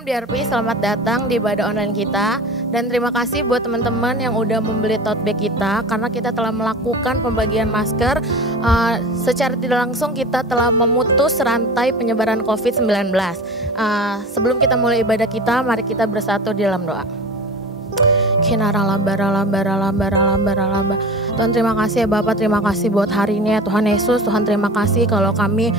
Shalom DRP, selamat datang di ibadah online kita. Dan terima kasih buat teman-teman yang udah membeli tote bag kita, karena kita telah melakukan pembagian masker. Secara tidak langsung kita telah memutus rantai penyebaran COVID-19. Sebelum kita mulai ibadah kita, mari kita bersatu di dalam doa. Tuhan, terima kasih ya Bapak, terima kasih buat hari ini ya Tuhan Yesus. Tuhan, terima kasih kalau kami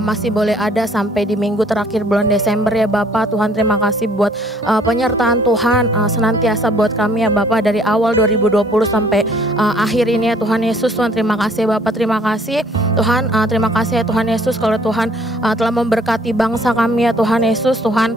masih boleh ada sampai di minggu terakhir bulan Desember ya Bapak. Tuhan, terima kasih buat penyertaan Tuhan senantiasa buat kami ya Bapak, dari awal 2020 sampai akhir ini ya Tuhan Yesus. Tuhan, terima kasih ya Bapak, terima kasih Tuhan. Terima kasih ya Tuhan Yesus kalau Tuhan telah memberkati bangsa kami ya Tuhan Yesus. Tuhan,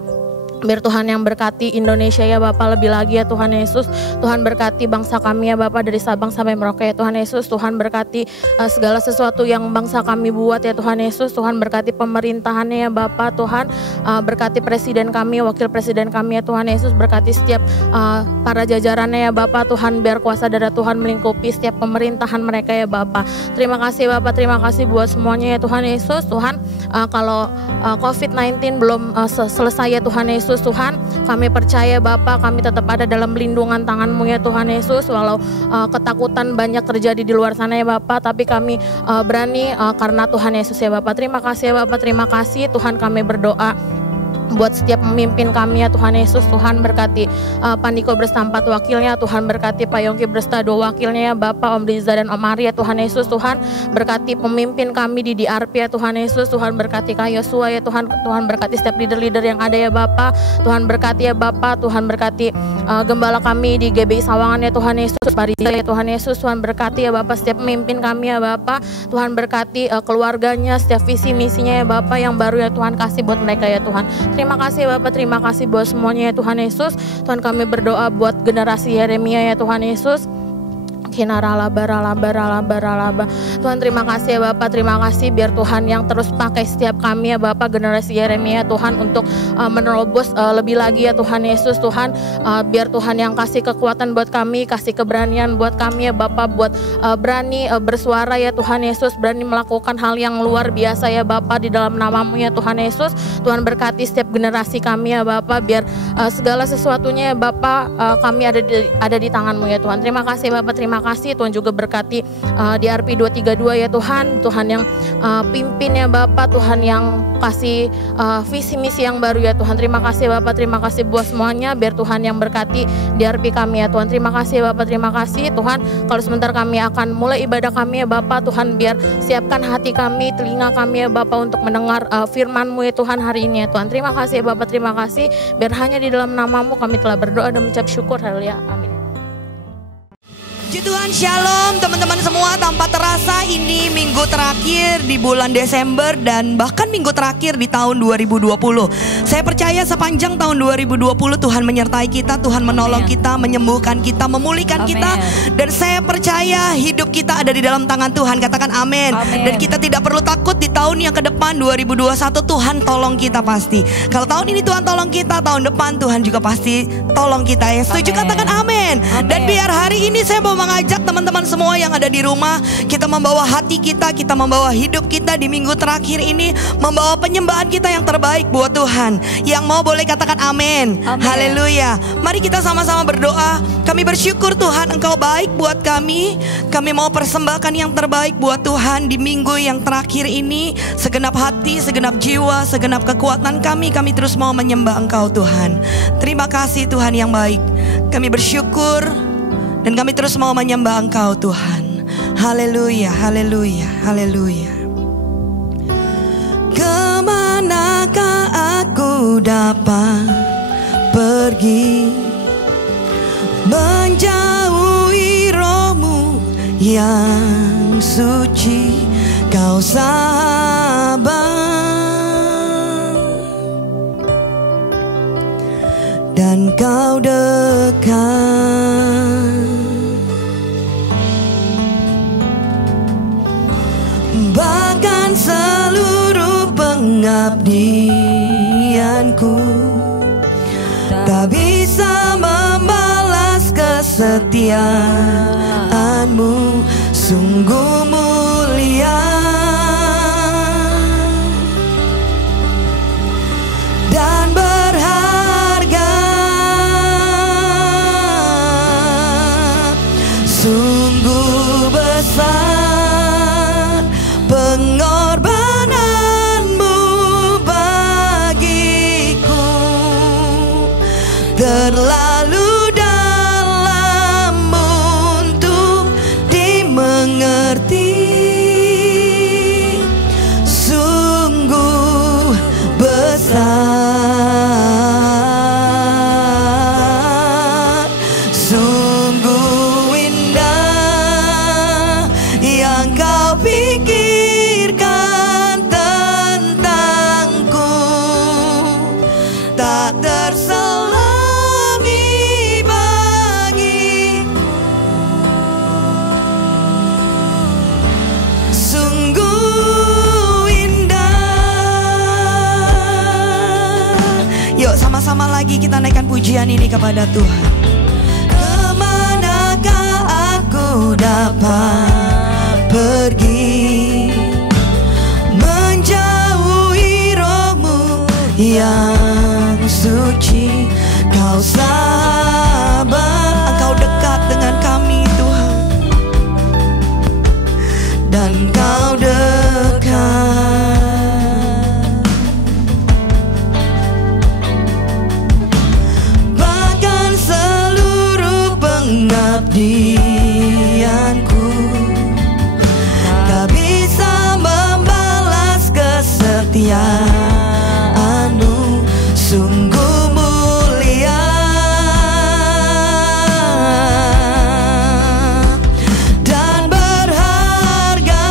biar Tuhan yang berkati Indonesia ya Bapak lebih lagi ya Tuhan Yesus. Tuhan berkati bangsa kami ya Bapak, dari Sabang sampai Merauke ya Tuhan Yesus. Tuhan berkati segala sesuatu yang bangsa kami buat ya Tuhan Yesus. Tuhan berkati pemerintahannya ya Bapak. Tuhan berkati presiden kami, wakil presiden kami ya Tuhan Yesus. Berkati setiap para jajarannya ya Bapak. Tuhan, biar kuasa darah Tuhan melingkupi setiap pemerintahan mereka ya Bapak. Terima kasih Bapak, terima kasih buat semuanya ya Tuhan Yesus. Tuhan, kalau COVID-19 belum selesai ya Tuhan Yesus, Tuhan, kami percaya Bapak, kami tetap ada dalam lindungan tangan-Mu ya Tuhan Yesus. Walau ketakutan banyak terjadi di luar sana ya Bapak, tapi kami berani karena Tuhan Yesus ya Bapak. Terima kasih ya Bapak, terima kasih Tuhan. Kami berdoa buat setiap pemimpin kami ya Tuhan Yesus. Tuhan berkati Pandiko Bresta 4 wakilnya, Tuhan berkati Pak Yongki Bresta 2 wakilnya ya Bapak, Om Riza dan Om Ari ya Tuhan Yesus. Tuhan berkati pemimpin kami di DRP ya Tuhan Yesus. Tuhan berkati Kak Yosua ya Tuhan. Tuhan berkati setiap leader-leader yang ada ya Bapak. Tuhan berkati ya Bapak. Tuhan berkati gembala kami di GBI Sawangan ya Tuhan Yesus, Pak Riza ya Tuhan Yesus. Tuhan berkati ya Bapak setiap pemimpin kami ya Bapak. Tuhan berkati keluarganya, setiap visi misinya ya Bapak yang baru ya Tuhan, kasih buat mereka ya Tuhan. Terima kasih Bapak, terima kasih buat semuanya ya Tuhan Yesus. Tuhan, kami berdoa buat generasi Yeremia ya Tuhan Yesus. Tuhan, terima kasih ya Bapak, terima kasih biar Tuhan yang terus pakai setiap kami ya Bapak, generasi Yeremia Tuhan, untuk menerobos lebih lagi ya Tuhan Yesus. Tuhan, biar Tuhan yang kasih kekuatan buat kami, kasih keberanian buat kami ya Bapak, buat berani bersuara ya Tuhan Yesus, berani melakukan hal yang luar biasa ya Bapak di dalam nama-Mu ya Tuhan Yesus. Tuhan, berkati setiap generasi kami ya Bapak, biar segala sesuatunya ya Bapak, kami ada di tangan-Mu ya Tuhan. Terima kasih Bapak, terima kasih Tuhan. Juga berkati DRP 232 ya Tuhan. Tuhan yang pimpin ya Bapak, Tuhan yang kasih visi misi yang baru ya Tuhan. Terima kasih Bapak, terima kasih buat semuanya, biar Tuhan yang berkati DRP kami ya Tuhan. Terima kasih Bapak, terima kasih Tuhan. Kalau sebentar kami akan mulai ibadah kami ya Bapak, Tuhan biar siapkan hati kami, telinga kami ya Bapak, untuk mendengar firman-Mu ya Tuhan hari ini ya Tuhan. Terima kasih Bapak, terima kasih, biar hanya di dalam nama-Mu kami telah berdoa dan mengucap syukur. Haleluya, amin. Puji Tuhan, shalom teman-teman semua. Tanpa terasa ini minggu terakhir di bulan Desember dan bahkan minggu terakhir di tahun 2020. Saya percaya sepanjang tahun 2020 Tuhan menyertai kita, Tuhan menolong kita, menyembuhkan kita, memulihkan kita. Dan saya percaya hidup kita ada di dalam tangan Tuhan. Katakan amin. Dan kita tidak perlu takut di tahun yang ke depan 2021. Tuhan tolong kita pasti. Kalau tahun ini Tuhan tolong kita, tahun depan Tuhan juga pasti tolong kita ya. Setuju? Katakan amin. Dan biar hari ini saya mau mengajak teman-teman semua yang ada di rumah, kita membawa hati kita membawa hidup kita di minggu terakhir ini, membawa penyembahan kita yang terbaik buat Tuhan. Yang mau boleh katakan amin. Haleluya. Mari kita sama-sama berdoa. Kami bersyukur Tuhan, Engkau baik buat kami. Kami mau persembahkan yang terbaik buat Tuhan di minggu yang terakhir ini. Segenap hati, segenap jiwa, segenap kekuatan kami terus mau menyembah Engkau Tuhan. Terima kasih Tuhan yang baik. Kami bersyukur dan kami terus mau menyembah Engkau Tuhan. Haleluya, haleluya, haleluya. Kemanakah aku dapat pergi, menjauhi Roh-Mu yang suci? Kau sabar dan Kau dekat, bahkan seluruh pengabdianku tak bisa membalas kesetiaan-Mu. Sungguh mulia dan berharga pikirkan tentangku, tak terselami bagiku. Sungguh indah. Yuk sama-sama lagi kita naikkan pujian ini kepada Tuhan. Kemanakah aku dapat pergi, menjauhi rohmu yang suci. Kau sabar, Engkau dekat dengan kami Tuhan, dan Kau dekat. Bahkan seluruh pengabdianku tak bisa membalas kesetiaanmu. Sungguh mulia dan berharga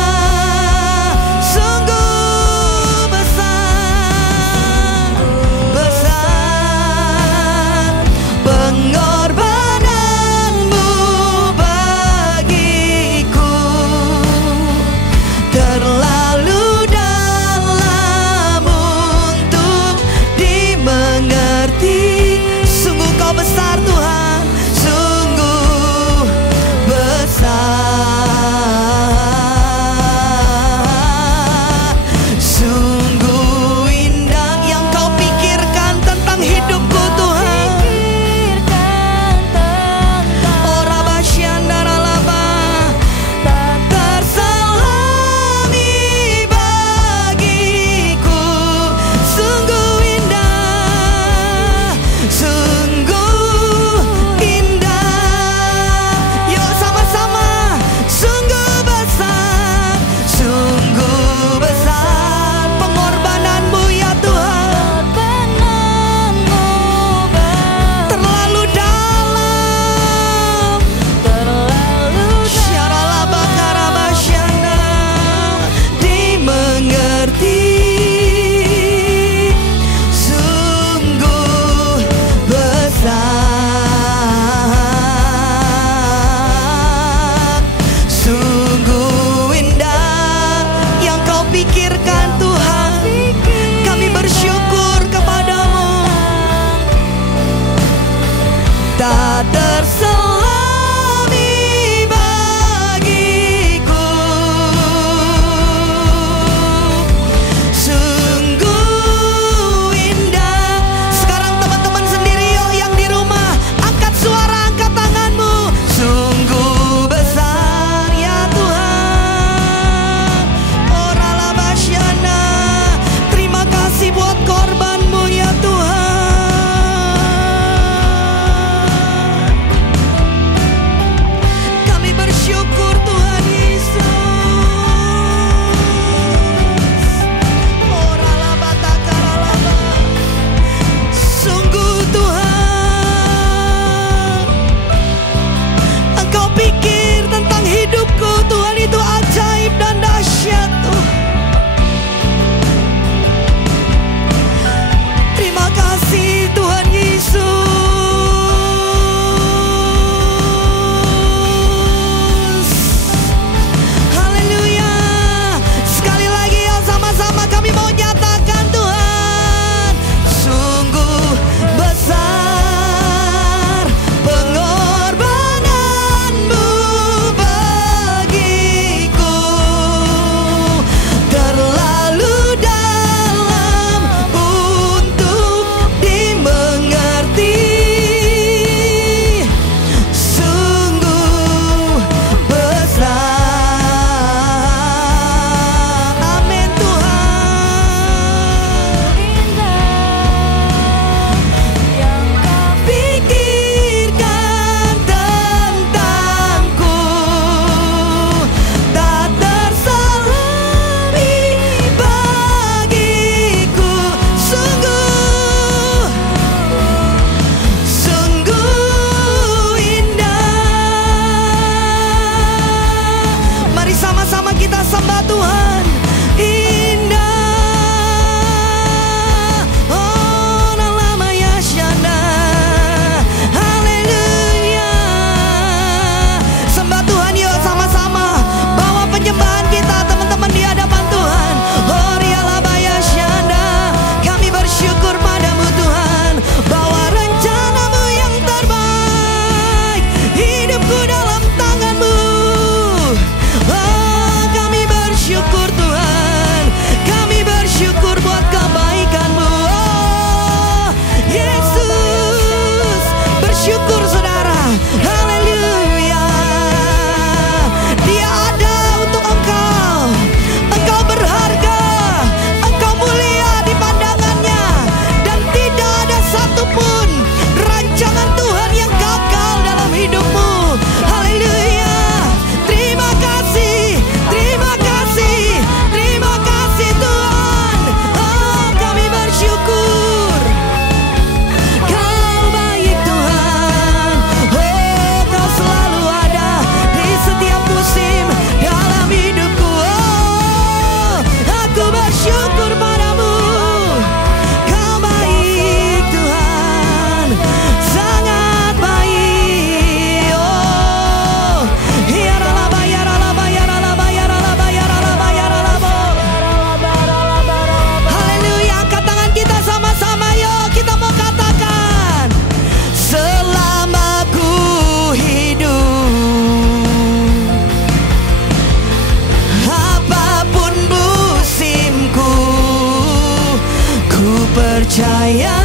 percaya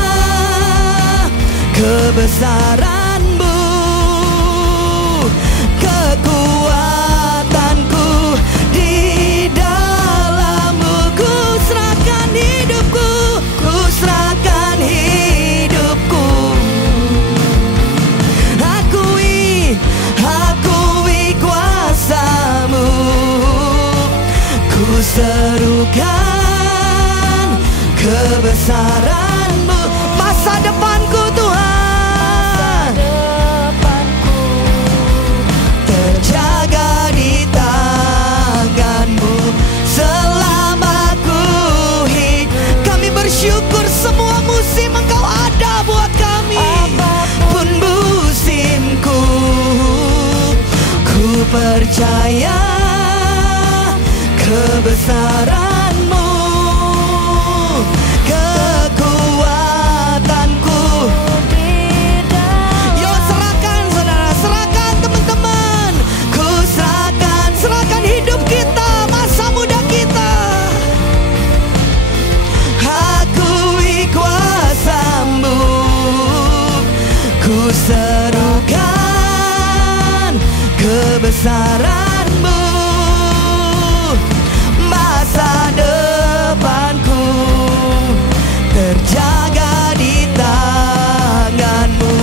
kebesaran-Mu, kekuatanku di dalam-Mu. Ku serahkan hidupku, ku serahkan hidupku. Akui kuasa-Mu, ku serukan kebesaran-Mu. Masa depanku Tuhan, terjaga di tangan-Mu selama ku hidup. Kami bersyukur semua musim Engkau ada buat kami. Apapun musimku, ku percaya kebesaran-Mu, kekuatanku. Yo serahkan saudara, serahkan teman-teman. Ku serahkan hidup kita, masa muda kita. Akui kuasa-Mu, ku serukan kebesaran-Mu. Masa depanku terjaga di tangan-Mu.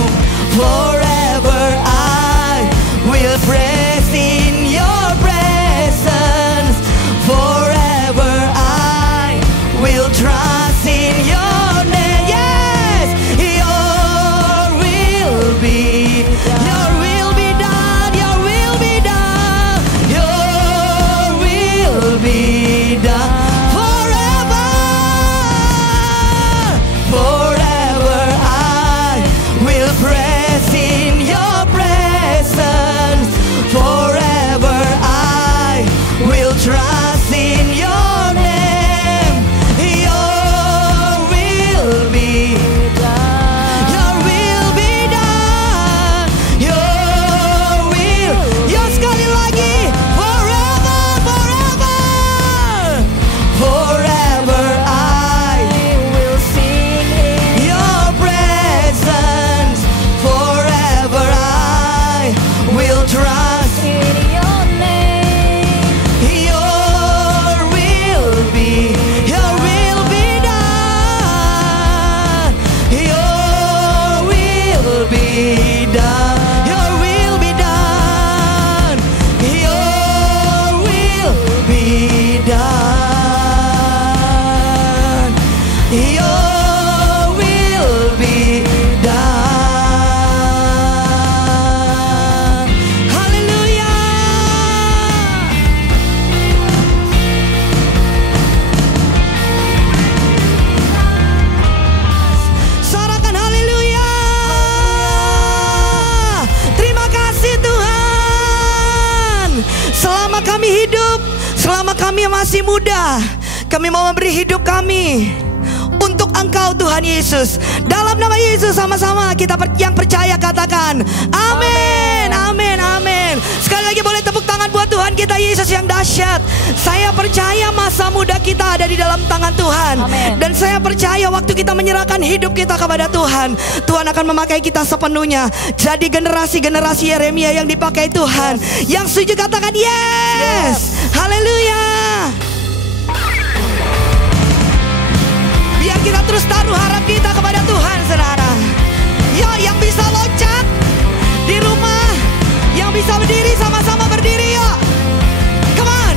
Forever I will praise in your presence. Forever I will trust in your name. Yes, your will be done. Your will be done. Your will be done. Your will be done. Forever, forever I will praise in your presence. Forever I will trust in your name. Your will be done. Your will be done. Your will. Yo sekali lagi. Forever, forever. Forever I will sing in your presence. Forever I will trust in your name. Your will be done. Your will be done. Your will be done. Your will be done. Your will be done. Haleluya. Sorakan haleluya. Terima kasih Tuhan. Selama kami hidup, selama kami masih muda, kami mau memberi hidup kami untuk Engkau Tuhan Yesus. Dalam nama Yesus sama-sama kita yang percaya katakan amin, amin, amin. Sekali lagi boleh tepuk tangan buat Tuhan kita Yesus yang dahsyat. Saya percaya masa muda kita ada di dalam tangan Tuhan. Amin. Dan saya percaya waktu kita menyerahkan hidup kita kepada Tuhan, Tuhan akan memakai kita sepenuhnya. Jadi generasi-generasi Yeremia yang dipakai Tuhan. Yang setuju katakan yes. Haleluya. Biar kita terus taruh harap kita kepada Tuhan, saudara. Yo, yang bisa loncat di rumah, yang bisa berdiri sama-sama berdiri, yuk. Come on.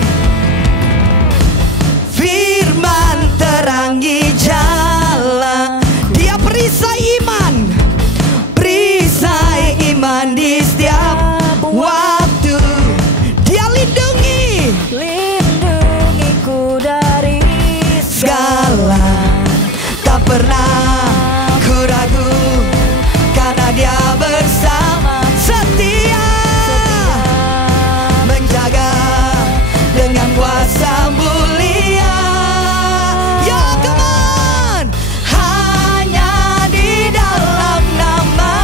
Firman terangi jalan, dia perisai iman di setiap waktu. Dia lindungiku dari segala. Tak pernah ku ragu karena dia bersama, setia menjaga dengan kuasa mulia. Yo come on. Hanya di dalam nama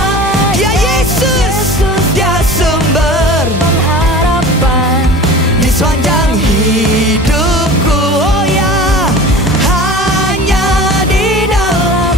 dia Yesus, dia sumber pengharapan di sepanjang hidupku. Oh ya, hanya di dalam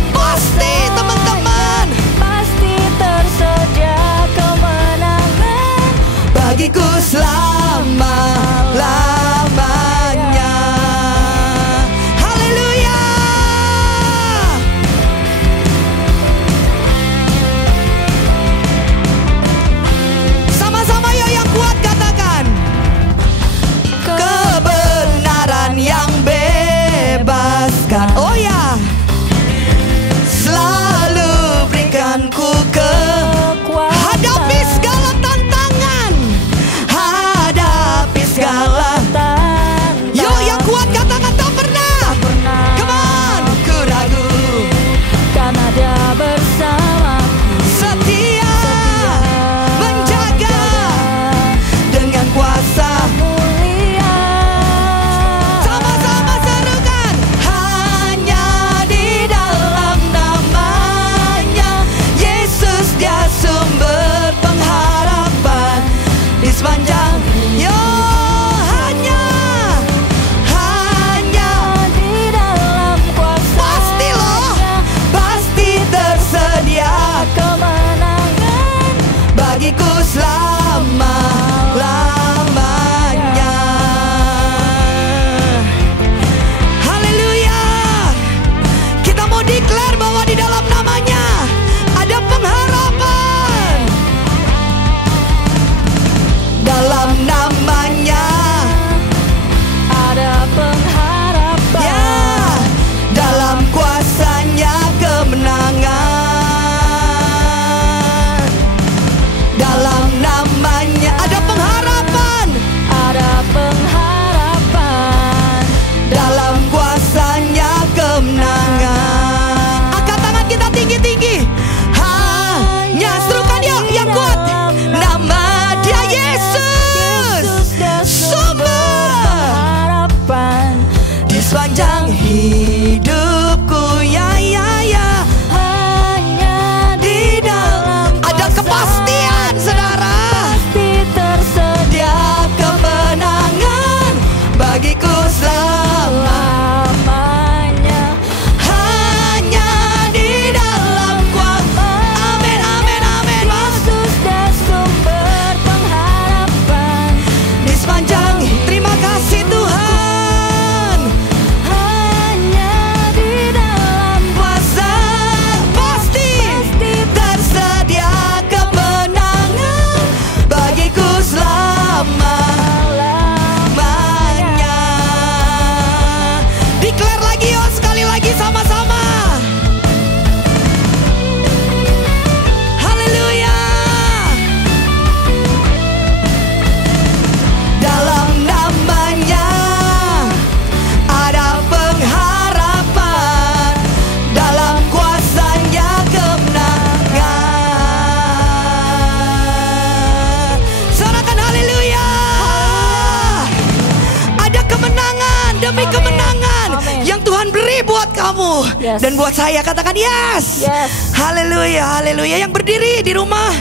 Tuhan beri buat kamu. Yes. Dan buat saya katakan yes. Yes. Haleluya, haleluya. Yang berdiri di rumah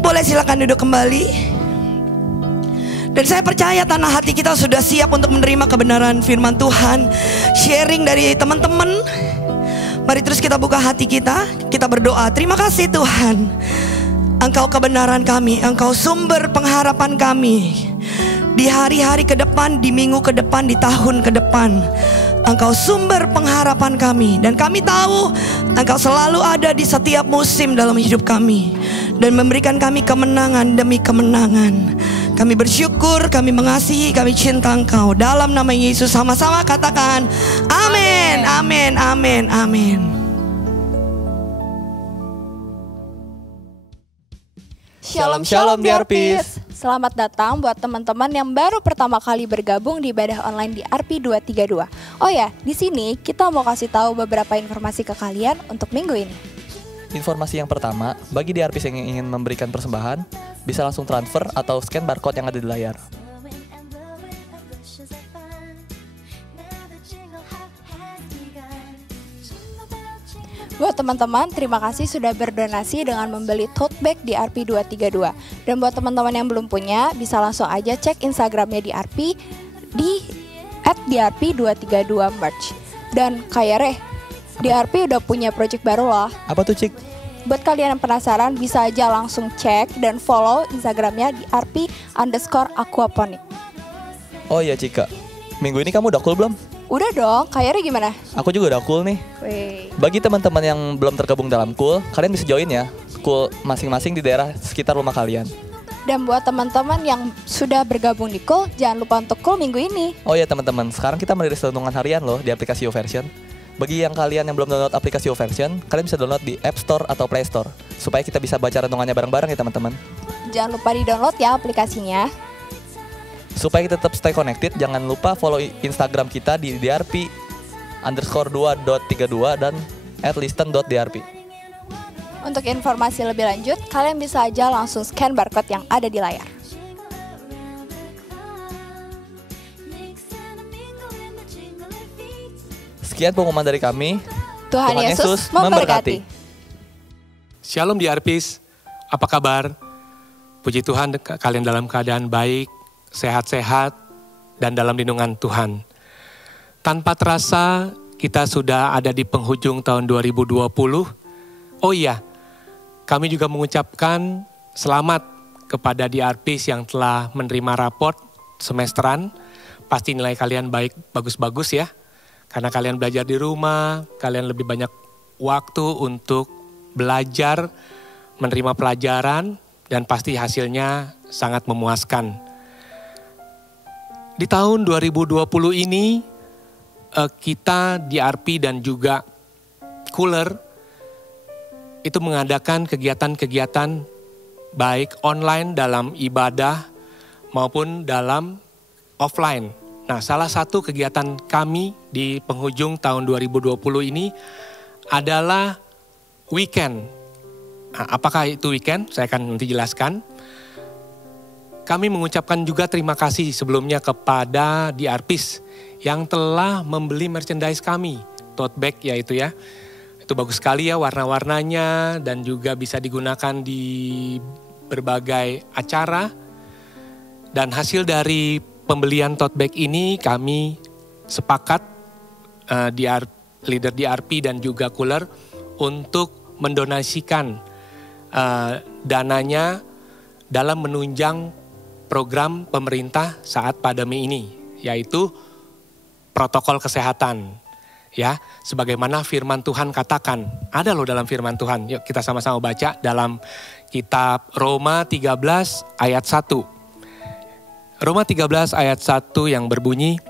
boleh silakan duduk kembali. Dan saya percaya tanah hati kita sudah siap untuk menerima kebenaran firman Tuhan. Sharing dari teman-teman. Mari terus kita buka hati kita. Kita berdoa. Terima kasih Tuhan. Engkau kebenaran kami, Engkau sumber pengharapan kami. Di hari-hari ke depan, di minggu ke depan, di tahun ke depan, Engkau sumber pengharapan kami. Dan kami tahu Engkau selalu ada di setiap musim dalam hidup kami. Dan memberikan kami kemenangan demi kemenangan. Kami bersyukur, kami mengasihi, kami cinta Engkau. Dalam nama Yesus sama-sama katakan amin, amin, amin, amin. Shalom Shalom DRPs. Selamat datang buat teman-teman yang baru pertama kali bergabung di ibadah online di RP 232. Oh ya, di sini kita mau kasih tahu beberapa informasi ke kalian untuk minggu ini. Informasi yang pertama, bagi DRPs yang ingin memberikan persembahan, bisa langsung transfer atau scan barcode yang ada di layar. Buat teman-teman, terima kasih sudah berdonasi dengan membeli tote bag di RP 232. Dan buat teman-teman yang belum punya, bisa langsung aja cek Instagramnya di RP di @drp232merch. Dan kayak di RP udah punya project baru loh. Apa tuh, Cik? Buat kalian yang penasaran, bisa aja langsung cek dan follow Instagramnya di RP_aquaponic. Oh iya, Cika. Minggu ini kamu udah cool belum? Udah dong, kayaknya gimana? Aku juga udah cool nih. Wih. Bagi teman-teman yang belum tergabung dalam cool, kalian bisa join ya. Cool masing-masing di daerah sekitar rumah kalian. Dan buat teman-teman yang sudah bergabung di Cool, jangan lupa untuk Cool minggu ini. Oh iya teman-teman, sekarang kita merilis renungan harian loh di aplikasi YouVersion. Bagi yang kalian yang belum download aplikasi YouVersion, kalian bisa download di App Store atau Play Store. Supaya kita bisa baca renungannya bareng-bareng ya teman-teman. Jangan lupa di-download ya aplikasinya. Supaya kita tetap stay connected, jangan lupa follow Instagram kita di drp_2.32 dan @listen.drp. Untuk informasi lebih lanjut, kalian bisa aja langsung scan barcode yang ada di layar. Sekian pengumuman dari kami. Tuhan Yesus memberkati. Shalom DRPs, apa kabar? Puji Tuhan kalian dalam keadaan baik, sehat-sehat, dan dalam lindungan Tuhan. Tanpa terasa kita sudah ada di penghujung tahun 2020. Oh iya, kami juga mengucapkan selamat kepada DRPs yang telah menerima raport semesteran. Pasti nilai kalian baik, bagus-bagus ya. Karena kalian belajar di rumah, kalian lebih banyak waktu untuk belajar, menerima pelajaran, dan pasti hasilnya sangat memuaskan. Di tahun 2020 ini, kita di RP dan juga Cooler itu mengadakan kegiatan-kegiatan baik online dalam ibadah maupun dalam offline. Nah, salah satu kegiatan kami di penghujung tahun 2020 ini adalah weekend. Nah, apakah itu weekend? Saya akan nanti jelaskan. Kami mengucapkan juga terima kasih sebelumnya kepada DRPs yang telah membeli merchandise kami, tote bag yaitu ya. Itu bagus sekali ya warna-warnanya dan juga bisa digunakan di berbagai acara. Dan hasil dari pembelian tote bag ini kami sepakat leader DRP dan juga Cooler untuk mendonasikan dananya dalam menunjang program pemerintah saat pandemi ini, yaitu protokol kesehatan. Ya, sebagaimana firman Tuhan katakan, ada loh dalam firman Tuhan. Yuk kita sama-sama baca dalam kitab Roma 13 ayat 1. Roma 13 ayat 1 yang berbunyi,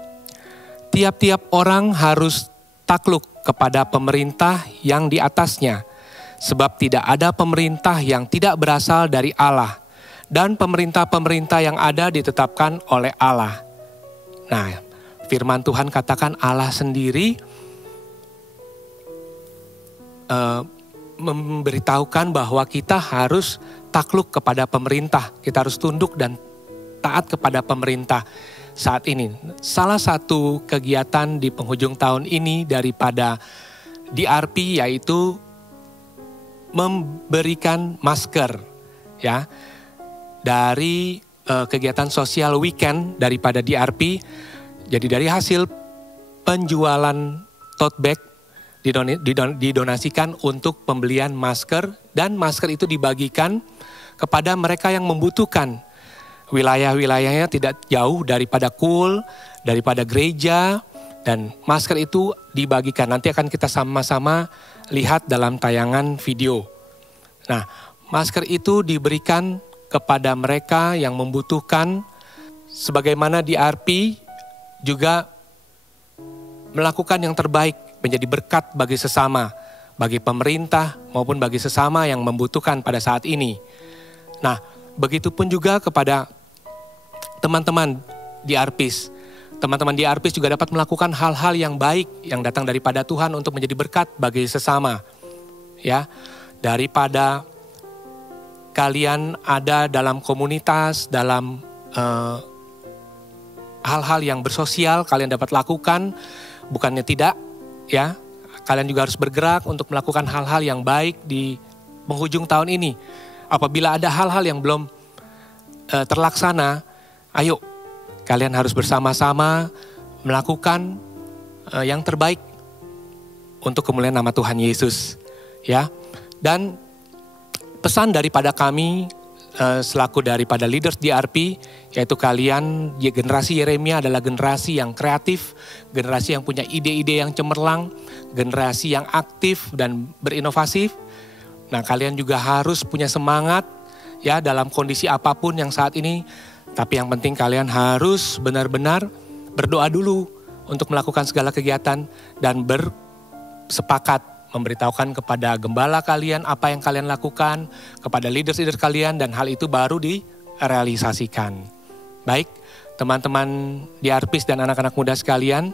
tiap-tiap orang harus takluk kepada pemerintah yang di atasnya, sebab tidak ada pemerintah yang tidak berasal dari Allah, dan pemerintah-pemerintah yang ada ditetapkan oleh Allah. Nah, firman Tuhan katakan Allah sendiri memberitahukan bahwa kita harus takluk kepada pemerintah. Kita harus tunduk dan taat kepada pemerintah. saat ini. Salah satu kegiatan di penghujung tahun ini daripada DRP yaitu memberikan masker ya. Dari kegiatan sosial weekend daripada DRP. Jadi dari hasil penjualan tote bag didonasikan untuk pembelian masker, dan masker itu dibagikan kepada mereka yang membutuhkan. Wilayah-wilayahnya tidak jauh daripada KUL, daripada gereja, dan masker itu dibagikan. Nanti akan kita sama-sama lihat dalam tayangan video. Nah, masker itu diberikan kepada mereka yang membutuhkan, sebagaimana DRP juga melakukan yang terbaik, menjadi berkat bagi sesama, bagi pemerintah maupun bagi sesama yang membutuhkan pada saat ini. Nah, begitupun juga kepada teman-teman DRPs. Teman-teman DRPs juga dapat melakukan hal-hal yang baik yang datang daripada Tuhan untuk menjadi berkat bagi sesama. Ya, daripada kalian ada dalam komunitas, dalam hal-hal yang bersosial kalian dapat lakukan, bukannya tidak, ya. Kalian juga harus bergerak untuk melakukan hal-hal yang baik di penghujung tahun ini. Apabila ada hal-hal yang belum terlaksana, ayo kalian harus bersama-sama melakukan yang terbaik untuk kemuliaan nama Tuhan Yesus, ya. Dan pesan daripada kami selaku daripada leaders DRP, yaitu kalian, generasi Yeremia adalah generasi yang kreatif, generasi yang punya ide-ide yang cemerlang, generasi yang aktif dan berinovasi. Nah, kalian juga harus punya semangat ya dalam kondisi apapun yang saat ini. Tapi yang penting kalian harus benar-benar berdoa dulu untuk melakukan segala kegiatan dan bersepakat memberitahukan kepada gembala kalian apa yang kalian lakukan, kepada leader-leader kalian, dan hal itu baru direalisasikan. Baik, teman-teman DRPs dan anak-anak muda sekalian,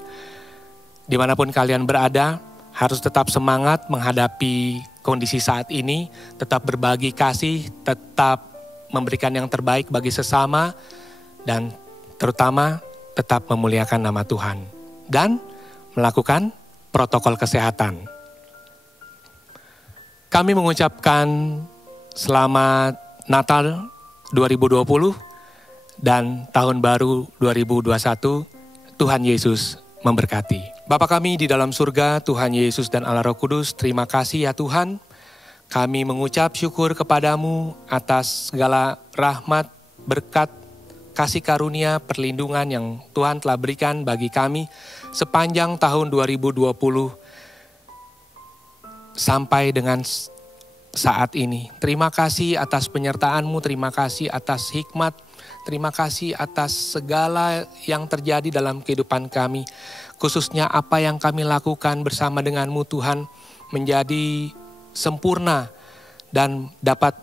dimanapun kalian berada, harus tetap semangat menghadapi kondisi saat ini, tetap berbagi kasih, tetap memberikan yang terbaik bagi sesama, dan terutama tetap memuliakan nama Tuhan. Dan melakukan protokol kesehatan. Kami mengucapkan selamat Natal 2020 dan Tahun Baru 2021. Tuhan Yesus memberkati. Bapa kami di dalam surga, Tuhan Yesus dan Allah Roh Kudus, terima kasih ya Tuhan. Kami mengucap syukur kepadamu atas segala rahmat, berkat, kasih karunia, perlindungan yang Tuhan telah berikan bagi kami sepanjang tahun 2020 sampai dengan saat ini. Terima kasih atas penyertaan-Mu, terima kasih atas hikmat, terima kasih atas segala yang terjadi dalam kehidupan kami. Khususnya apa yang kami lakukan bersama dengan-Mu Tuhan menjadi sempurna dan dapat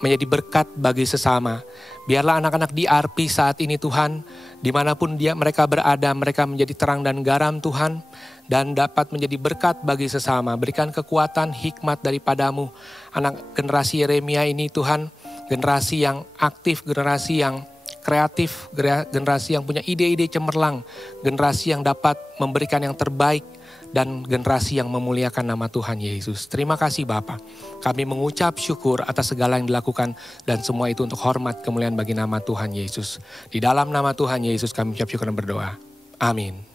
menjadi berkat bagi sesama. Biarlah anak-anak DRP saat ini Tuhan, dimanapun mereka berada, mereka menjadi terang dan garam Tuhan, dan dapat menjadi berkat bagi sesama. Berikan kekuatan, hikmat daripada-Mu. Anak generasi Yeremia ini Tuhan, generasi yang aktif, generasi yang kreatif, generasi yang punya ide-ide cemerlang, generasi yang dapat memberikan yang terbaik, dan generasi yang memuliakan nama Tuhan Yesus. Terima kasih Bapa. Kami mengucap syukur atas segala yang dilakukan, dan semua itu untuk hormat kemuliaan bagi nama Tuhan Yesus. Di dalam nama Tuhan Yesus kami ucap syukur dan berdoa. Amin.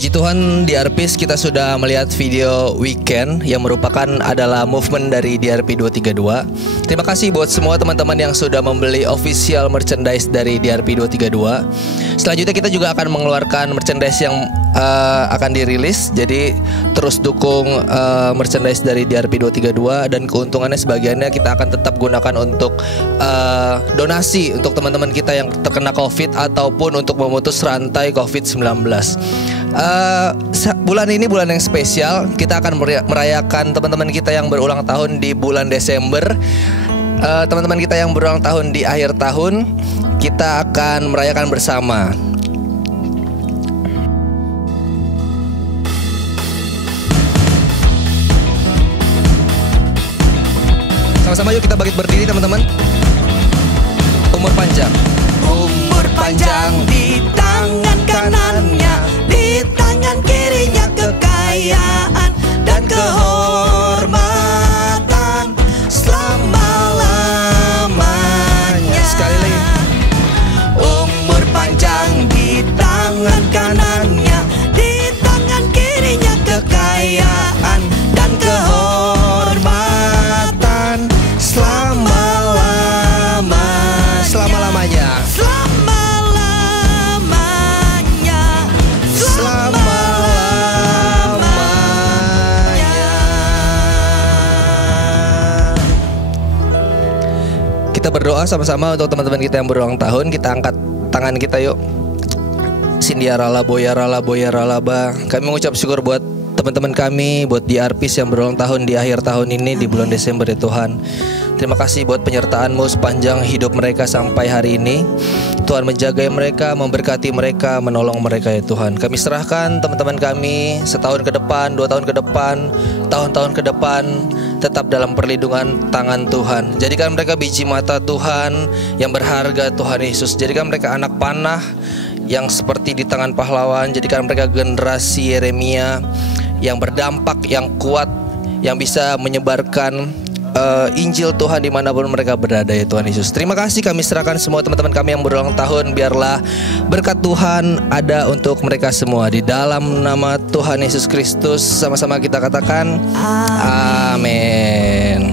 Puji Tuhan di Arpis kita sudah melihat video weekend yang merupakan adalah movement dari DRP 232. Terima kasih buat semua teman-teman yang sudah membeli official merchandise dari DRP 232. Selanjutnya kita juga akan mengeluarkan merchandise yang akan dirilis. Jadi terus dukung merchandise dari DRP 232 dan keuntungannya sebagiannya kita akan tetap gunakan untuk donasi untuk teman-teman kita yang terkena COVID ataupun untuk memutus rantai COVID-19. Bulan ini bulan yang spesial. Kita akan merayakan teman-teman kita yang berulang tahun di bulan Desember. Teman-teman kita yang berulang tahun di akhir tahun, kita akan merayakan bersama. Sama-sama yuk kita bangkit berdiri teman-teman. Umur panjang. Umur panjang di tangan kanannya, di tangan kirinya kekayaan dan kehormatan selama-lamanya. Sekali lagi. Umur panjang di tangan kanannya, di tangan kirinya kekayaan dan kehormatan selama-lamanya. Selama-lamanya. Selama-lamanya. Kita berdoa sama-sama untuk teman-teman kita yang berulang tahun. Kita angkat tangan kita yuk. Sindiarala boyarala boyaralaba. Kami mengucap syukur buat teman-teman kami, buat di Arpis yang berulang tahun di akhir tahun ini di bulan Desember ya Tuhan. Terima kasih buat penyertaan-Mu sepanjang hidup mereka sampai hari ini. Tuhan menjaga mereka, memberkati mereka, menolong mereka ya Tuhan. Kami serahkan teman-teman kami setahun ke depan, 2 tahun ke depan, tahun-tahun ke depan, tetap dalam perlindungan tangan Tuhan. Jadikan mereka biji mata Tuhan yang berharga Tuhan Yesus. Jadikan mereka anak panah yang seperti di tangan pahlawan. Jadikan mereka generasi Yeremia yang berdampak, yang kuat, yang bisa menyebarkan Injil Tuhan dimanapun mereka berada ya Tuhan Yesus. Terima kasih, kami serahkan semua teman-teman kami yang berulang tahun. Biarlah berkat Tuhan ada untuk mereka semua. Di dalam nama Tuhan Yesus Kristus sama-sama kita katakan amin.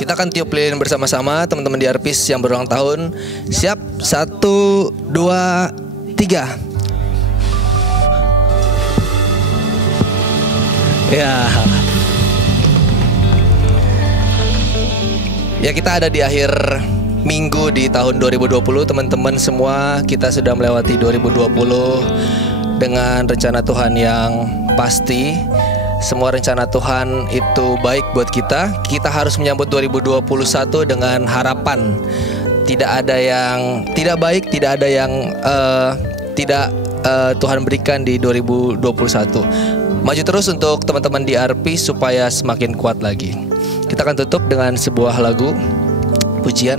Kita akan tiup lilin bersama-sama teman-teman di Arpis yang berulang tahun. Siap? 1, 2, 3. Ya kita ada di akhir minggu di tahun 2020 teman-teman semua. Kita sudah melewati 2020 dengan rencana Tuhan yang pasti. Semua rencana Tuhan itu baik buat kita. Kita harus menyambut 2021 dengan harapan. Tidak ada yang tidak baik, tidak ada yang tidak Tuhan berikan di 2021. Maju terus untuk teman-teman di Arpis supaya semakin kuat lagi. Kita akan tutup dengan sebuah lagu pujian.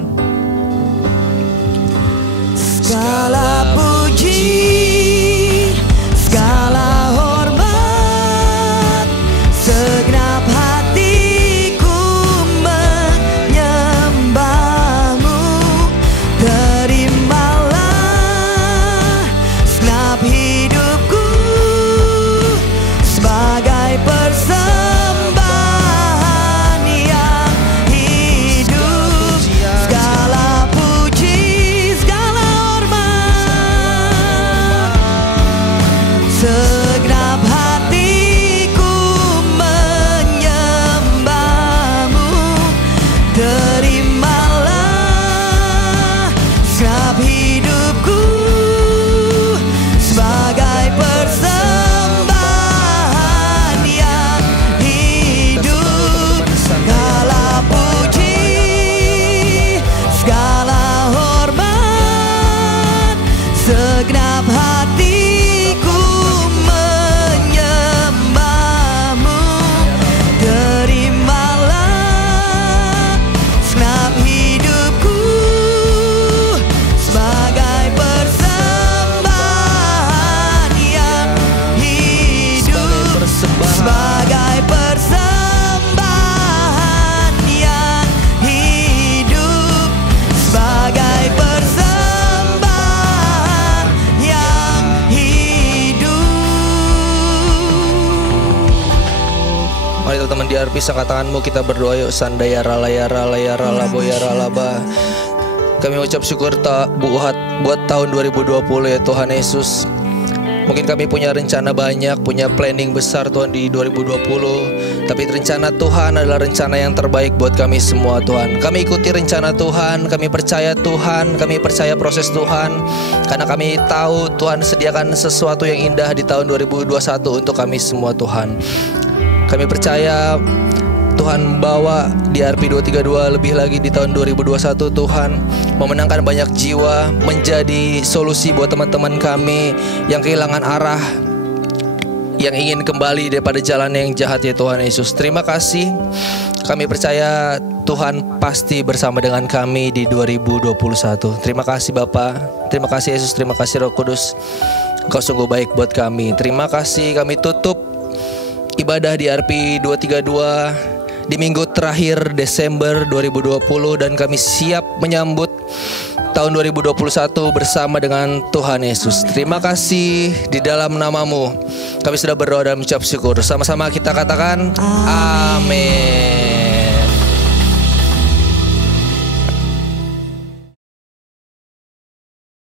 Segala puji, segala hormat, segenap hatiku menyembahmu. Terimalah segenap hidupku sebagai persembahan yang hidup. Segala puji, segala hormat, teman-teman di RP, angkat tanganmu, kita berdoa yuk. Sandaya ralaya ralaya ralaboya ralaba. Kami ucap syukur buat tahun 2020 ya Tuhan Yesus. Mungkin kami punya rencana banyak, punya planning besar Tuhan di 2020. Tapi rencana Tuhan adalah rencana yang terbaik buat kami semua Tuhan. Kami ikuti rencana Tuhan, kami percaya Tuhan, kami percaya proses Tuhan. Karena kami tahu Tuhan sediakan sesuatu yang indah di tahun 2021 untuk kami semua Tuhan. Kami percaya Tuhan bawa di RP 232 lebih lagi di tahun 2021 Tuhan, memenangkan banyak jiwa, menjadi solusi buat teman-teman kami yang kehilangan arah, yang ingin kembali daripada jalan yang jahat ya Tuhan Yesus. Terima kasih. Kami percaya Tuhan pasti bersama dengan kami di 2021. Terima kasih Bapa, terima kasih Yesus, terima kasih Roh Kudus. Engkau sungguh baik buat kami. Terima kasih. Kami tutup ibadah di RP 232 di minggu terakhir Desember 2020 dan kami siap menyambut tahun 2021 bersama dengan Tuhan Yesus. Terima kasih di dalam namamu kami sudah berdoa dan mengucap syukur. Sama-sama kita katakan amin.